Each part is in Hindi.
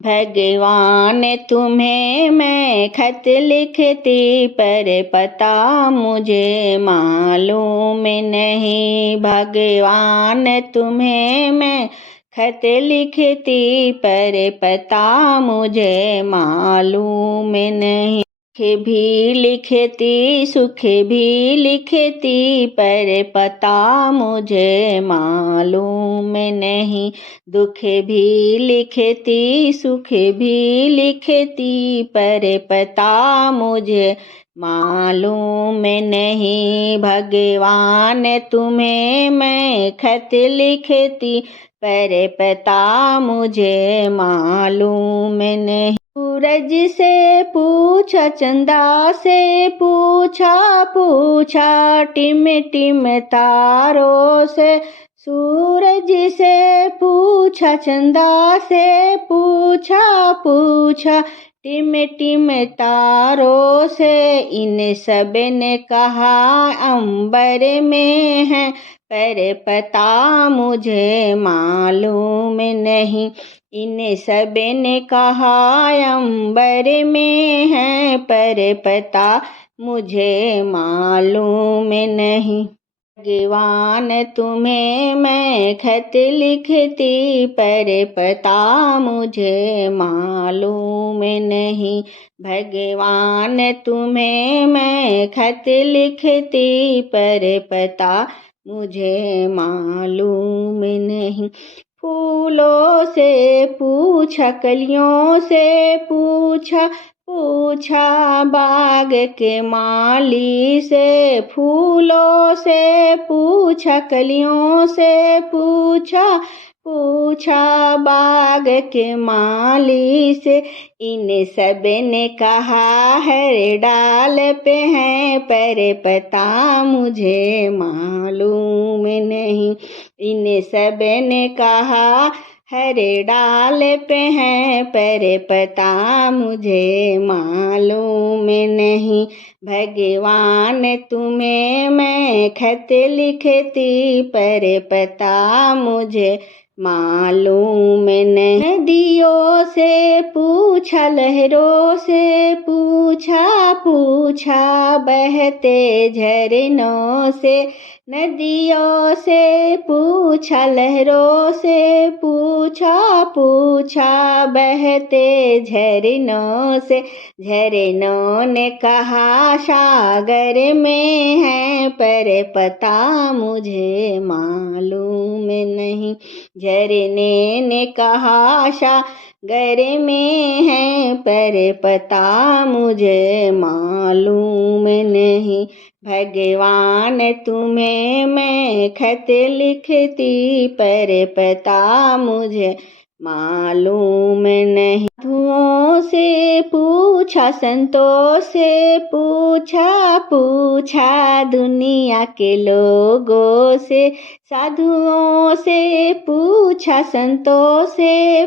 भगवान तुम्हें मैं खत लिखती पर पता मुझे मालूम नहीं। भगवान तुम्हें मैं खत लिखती पर पता मुझे मालूम नहीं। सुख भी लिखती सुख भी लिखती पर पता मुझे मालूम नहीं। दुख भी लिखती सुख भी लिखती पर पता मुझे मालूम नहीं। भगवान तुम्हें मैं खत लिखती पर पता मुझे मालूम नहीं। सूरज से पूछा चंदा से पूछा टिम टिम तारों से। सूरज से पूछा चंदा से पूछा टिम टिम तारों से। इन सब ने कहा अंबर में है पर पता मुझे मालूम नहीं। इन सब ने कहा अंबर में है पर पता मुझे मालूम नहीं। भगवान तुम्हें मैं खत लिखती पर पता मुझे मालूम नहीं। भगवान तुम्हें मैं खत लिखती पर पता मुझे मालूम नहीं। फूलों से पूछा कलियों से पूछा बाग के माली से। फूलों से पूछा कलियों से पूछा बाग के माली से। इन सब ने कहा हर डाल पे हैं पर पता मुझे मालूम नहीं। इन सब ने कहा हर डाल पे हैं पर पता मुझे मालूम नहीं। भगवान तुम्हें मैं खत लिखती पर पता मुझे मालूम नहीं। नदियों से पूछा लहरों से पूछा बहते झरनों से। नदियों से पूछा लहरों से पूछा बहते झरनों से। झरनों ने कहा सागर में है पर पता मुझे मालूम नहीं। झरने ने कहा सागर में है पर पता मुझे मालूम नहीं। भगवान तुम्हें मैं खत लिखती पर पता मुझे मालूम नहीं। साधुओं से पूछा संतों से पूछा दुनिया के लोगों से। साधुओं से पूछा संतों से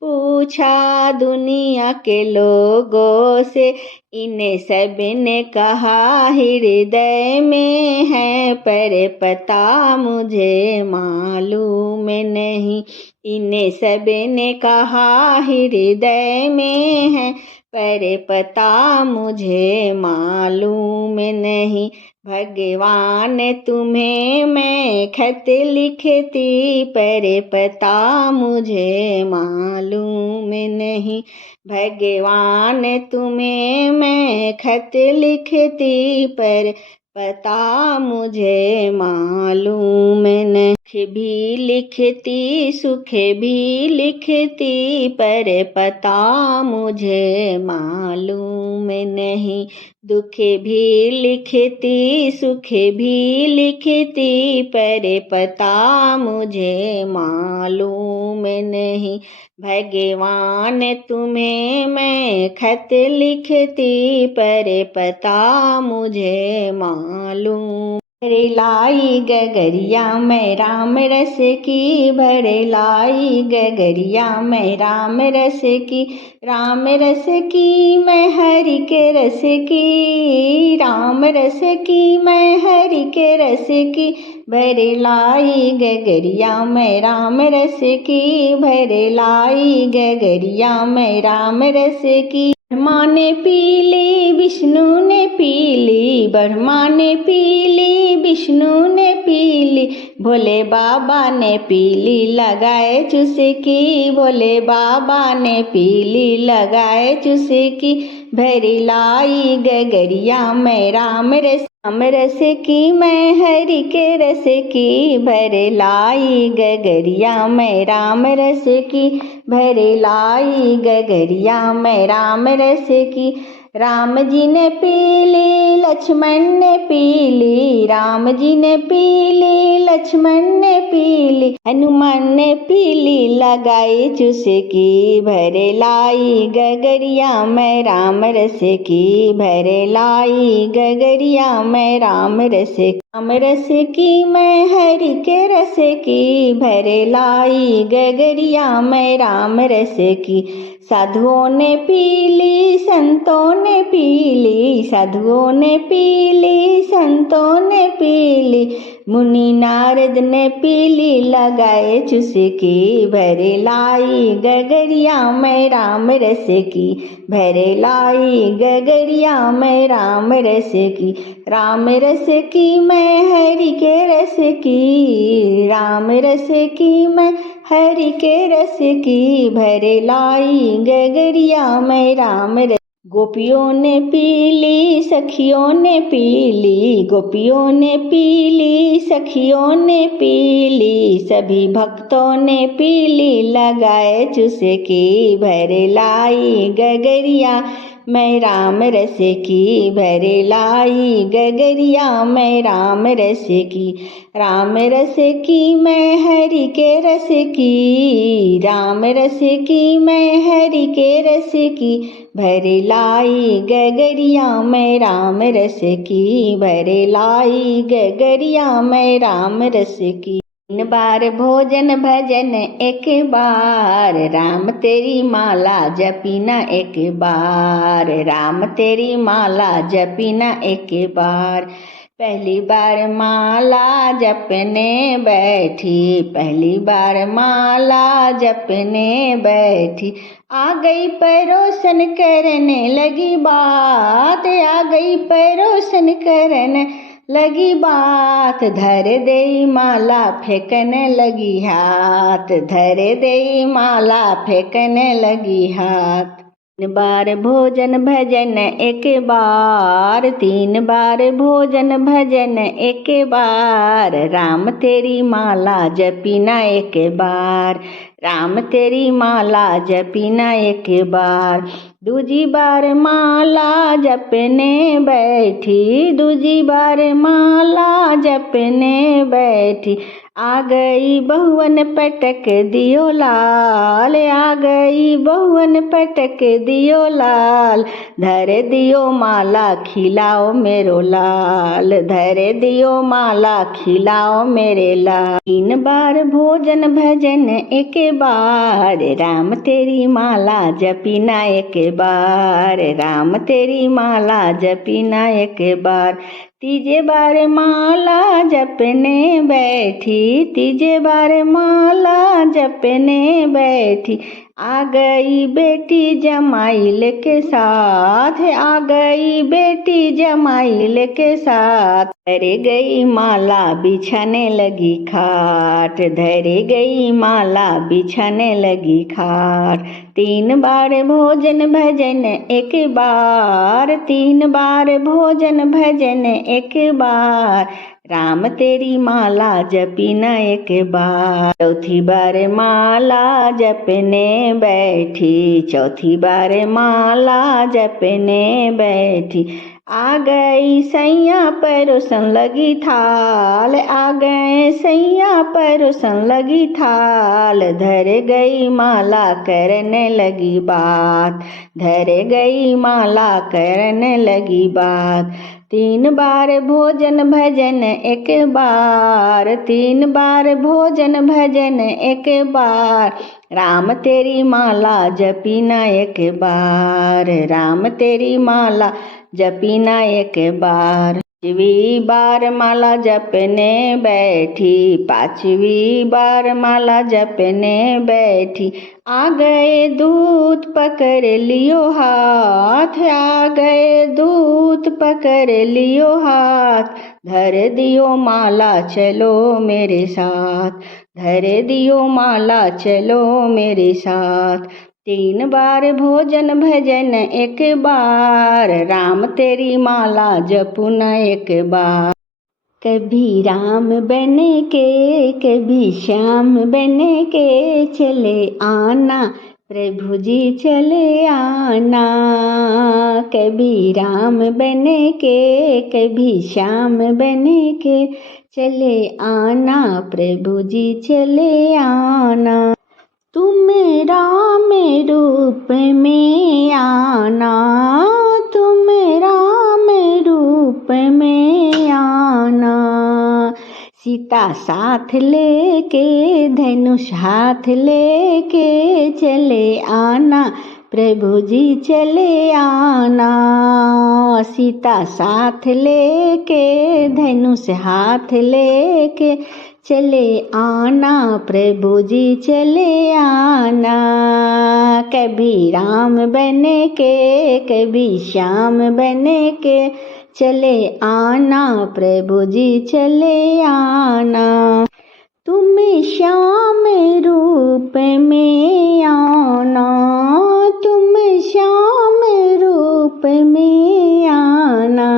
पूछा दुनिया के लोगों से। इन सब ने कहा हृदय में है पर पता मुझे मालूम नहीं। इन सब ने कहा हृदय में है पर पता मुझे मालूम नहीं। भगवान तुम्हें मैं खत लिखती पर पता मुझे मालूम नहीं। भगवान तुम्हें मैं खत लिखती पर पता मुझे मालूम नहीं। सुख भी लिखती सुख भी लिखती पर पता मुझे मालूम नहीं। दुख भी लिखती सुख भी लिखती पर पता मुझे मालूम नहीं। भगवान तुम्हें मैं खत लिखती पर पता मुझे मालूम भरे लाई गगरिया मैं राम रस की, भरे लाई गगरिया मैं राम रस की, राम रस की मैं हरि के रस की, राम रस की मैं हरि के रस की, भरे लाई गगरिया मैं राम रस की, भरे लाई गगरिया मैं राम रस की। ब्रह्मा ने पीली विष्णु ने पीली, ब्रह्मा ने पीली विष्णु ने पीली, भोले बाबा ने पीली लगाए चुस्की, भोले बाबा ने पीली लगाए चुस्की, भरी लाई गगरिया मैं राम रस की मैं हरि के रस की, भरे लाई गगरिया मैं राम रस की, भरे लाई गगरिया मैं राम रस की। राम जी ने पीली लक्ष्मण ने पीली, राम जी ने पीली लक्ष्मण ने पीली, हनुमान ने पीली लगाई चुस्की, भरे लाई गगरिया मैं राम रस की, भरे लाई गगरिया मैं राम रस की मैं हरि के रस की, भरे लाई गगरिया मैं राम रस की। साधुओं ने पीली संतों ने पीली, साधुओं ने पीली संतों ने पीली, मुनि नारद ने पीली लगाए चुस्की, भरे लाई गगरिया मैं राम रस की, भरे लाई गगरिया मैं राम रस की, राम रस की मैं हरि के रस की, राम रस की मैं हरि के रस की, भरे लाई गगरिया मैं राम रस। गोपियों ने पीली सखियों ने पीली, गोपियों ने पीली सखियों ने पीली, सभी भक्तों ने पीली लगाए चुस्की, भरे लाई गगरिया मैं राम रस की, भरे लाई गगरिया मैं राम रस की, राम रस की मैं हरि के रस की, राम रस की मैं हरि के रस की, भरे लाई गगरिया मैं राम रस की, भरे लाई गगरिया मैं राम रस की। 3 बार भोजन भजन एक बार, राम तेरी माला जपीना एक बार, राम तेरी माला जपीना एक बार। पहली बार माला जपने बैठी, पहली बार माला जपने बैठी, आ गई परोसन करने लगी बात, आ गई परोसन करने लगी बात, धर दे माला फेंकने लगी हाथ, धर दे माला फेंकने लगी हाथ। 3 बार भोजन भजन एक बार, 3 बार भोजन भजन एक बार, राम तेरी माला जपीना एक बार, राम तेरी माला जपीना एक बार। दूजी बार माला जपने बैठी, दूजी बार माला जपने बैठी, आ गई बहुवन पटक दियो लाल, आ गई बहुवन पटक दियो लाल, धर दियो माला खिलाओ मेरो लाल, धर दियो माला खिलाओ मेरे लाल। 3 बार भोजन भजन एक बार, राम तेरी माला जपीना एक बार, राम तेरी माला जपीना एक बार। तीजे बार माला जपने बैठी, तीजे बार माला जपने बैठी, आ गई बेटी जमाइल के साथ, आ गई बेटी जमाइल के साथ, धरे गई माला बिछाने लगी खाट, धरे गई माला बिछाने लगी खाट। 3 बार भोजन भजन एक बार, 3 बार भोजन भजन एक बार, राम तेरी माला जपीना एक बार। चौथी बार माला जपने बैठी, चौथी बार माला जपने बैठी, आ गई सैया परोसन लगी थाल, आ गए सैया परोसन लगी थाल, धर गई माला करने लगी बात, धर गई माला करने लगी बात। 3 बार भोजन भजन एक बार, 3 बार भोजन भजन एक बार, राम तेरी माला जपी न एक बार, राम तेरी माला जपी न एक बार। 5वीं बार माला जपने बैठी, 5वीं बार माला जपने बैठी, आ गए दूत पकड़ लियो हाथ, आ गए दूत पकड़ लियो हाथ, धर दियो माला चलो मेरे साथ, धर दियो माला चलो मेरे साथ। 3 बार भोजन भजन एक बार, राम तेरी माला जपू न एक बार। कभी राम बन के कभी श्याम बन के चले आना, प्रभु जी चले आना। कभी राम बन के कभी श्याम बन के चले आना, प्रभु जी चले आना। तुम राम रूप में आना, तुम राम रूप में आना। सीता साथ लेके धनुष हाथ लेके चले आना, प्रभु जी चले आना। सीता साथ लेके धनुष हाथ लेके चले आना, प्रभु जी चले आना। कभी राम बने के कभी श्याम बने के चले आना, प्रभु जी चले आना। तुम श्याम रूप में आना, तुम श्याम रूप में आना।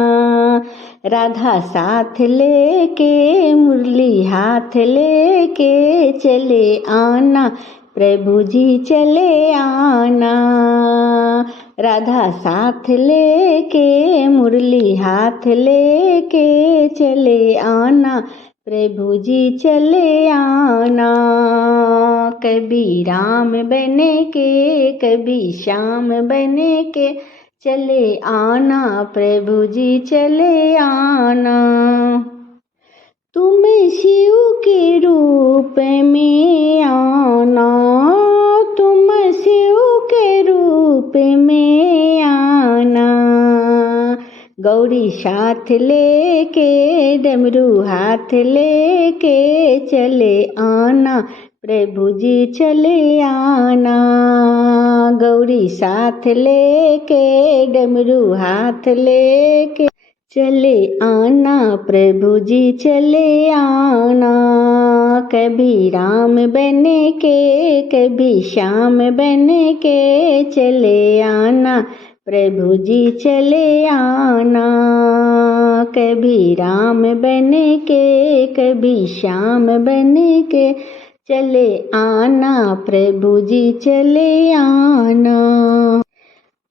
राधा साथ लेके मुरली हाथ लेके चले आना, प्रभु जी चले आना। राधा साथ लेके मुरली हाथ लेके चले आना, प्रभु जी चले आना। कभी राम बने के कभी श्याम बने के चले आना, प्रभु जी चले आना। तुम शिव के रूप में आना, तुम शिव के रूप में आना। गौरी साथ लेके डमरू हाथ लेके चले आना, प्रभु जी चले आना। गौरी साथ लेके डमरू हाथ लेके चले आना, प्रभु जी चले आना। कभी राम बने के कभी श्याम बने के चले आना, प्रभु जी चले आना। कभी राम बने के कभी श्याम बने के चले आना, प्रभु जी चले आना।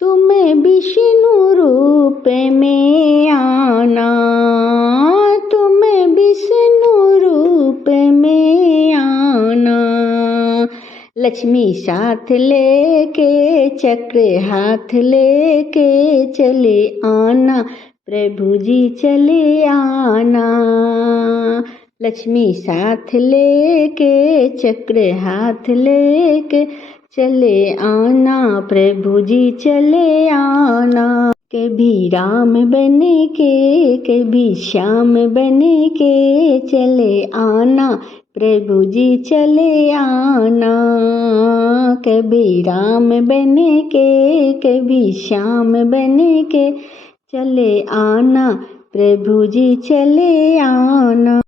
तुम विष्णु रूप में आना, तुम विष्णु रूप में आना। लक्ष्मी साथ लेके चक्र हाथ लेके चले आना, प्रभु जी चले आना। लक्ष्मी साथ लेके चक्र हाथ लेके चले आना, प्रभु जी चले आना। कभी राम बने के कभी श्याम बने के चले आना, प्रभु जी चले आना। कभी राम बने के कभी श्याम बने के चले आना, प्रभु जी चले आना।